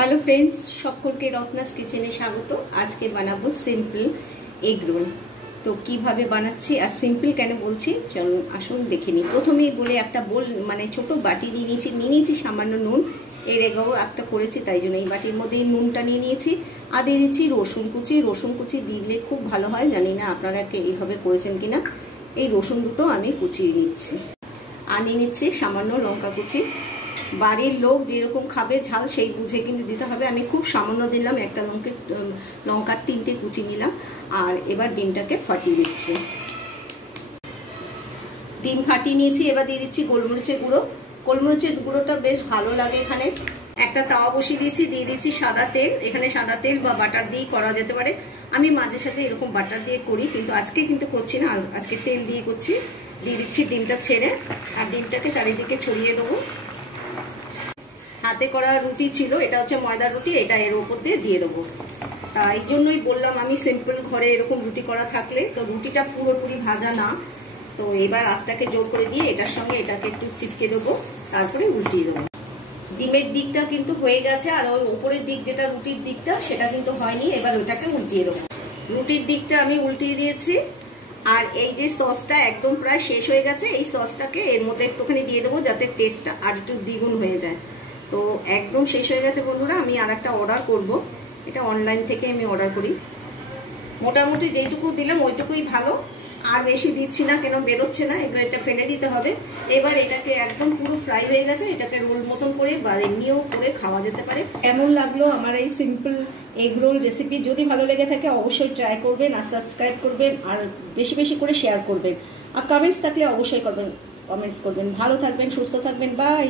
Hello friends, সকলকে রত্নাস কিচেনে স্বাগত। আজকে বানাবো সিম্পল এগ রোল। তো কিভাবে বানাচ্ছি আর সিম্পল কেন বলছি চলুন আসুন দেখে নিই। প্রথমেই বলে একটা ছোট বাটি নিয়ে নিয়েছি সামান্য নুন। এর আগেও একটা করেছি, তাই জন্য এই বাটির মধ্যেই নুনটা নিয়ে নিয়েছি। আর দিয়ে দিচ্ছি রসুন কুচি দিলে খুব ভালো হয়, জানি না আপনারা এইভাবে করেছেন কিনা। এই রসুন দুটো আমি কুচিয়ে নিচ্ছি। আর নিয়ে নিচ্ছি সামান্য লঙ্কা কুচি। বাড়ির লোক যেরকম খাবে ঝাল সেই বুঝে কিন্তু দিতে হবে। আমি খুব সামান্য দিলাম, একটা লঙ্কার 3টে কুচি নিলাম। আর এবার ডিমটাকে ফাটিয়ে দিচ্ছি। ডিম ফাটিয়ে নিয়েছি। এবার দিয়ে দিচ্ছি গোলমরিচের গুঁড়ো। গোলমরিচের গুঁড়োটা বেশ ভালো লাগে এখানে। একটা তাওয়া বসিয়ে দিয়েছি, দিয়ে দিচ্ছি সাদা তেল। এখানে সাদা তেল বা বাটার দিয়েই করা যেতে পারে। আমি মাঝে সাথে এরকম বাটার দিয়ে করি, কিন্তু আজকে কিন্তু করছি না, আজকে তেল দিয়ে করছি। দিয়ে দিচ্ছি ডিমটা ছেড়ে, আর ডিমটাকে চারিদিকে ছড়িয়ে দেবো। হাতে করা রুটি ছিল, এটা হচ্ছে ময়দার রুটি, এটা এর উপর দিয়ে দেবো। এই জন্যই বললাম আমি সিম্পল ঘরে এরকম রুটি করা থাকলে তো রুটিটা পুরোপুরি ভাজা না। তো এবার আঁচটাকে জোর করে দিয়ে এটার সঙ্গে এটাকে একটু চিপকে দেবো, তারপরে উল্টিয়ে দেবো। ডিমের দিকটা কিন্তু হয়ে গেছে, আর ওই উপরের দিক যেটা রুটির দিকটা সেটা কিন্তু হয়নি। এবার ওইটাকে উল্টিয়ে দেবো। রুটির দিকটা আমি উল্টিয়ে দিয়েছি। আর এই যে সসটা একদম প্রায় শেষ হয়ে গেছে, এই সসটাকে এর মধ্যে একটুখানি দিয়ে দেবো যাতে টেস্টটা আর একটু দ্বিগুণ হয়ে যায়। তো একদম শেষ হয়ে গেছে বন্ধুরা। আমি আর একটা অর্ডার করব, এটা অনলাইন থেকে আমি অর্ডার করি। মোটামুটি যেটুকু দিলাম ওইটুকুই ভালো, আর বেশি দিচ্ছি না, কেন বেরোচ্ছে না, এগুলো এটা ফেলে দিতে হবে। এবার এটাকে একদম পুরো ফ্রাই হয়ে গেছে, এটাকে রোল মতন করে বা এমনিও করে খাওয়া যেতে পারে। কেমন লাগলো আমার এই সিম্পল এগ রোল রেসিপি? যদি ভালো লেগে থাকে অবশ্যই ট্রাই করবেন, আর সাবস্ক্রাইব করবেন, আর বেশি বেশি করে শেয়ার করবেন, আর কমেন্টস থাকলে অবশ্যই কমেন্টস করবেন। ভালো থাকবেন, সুস্থ থাকবেন, বাই।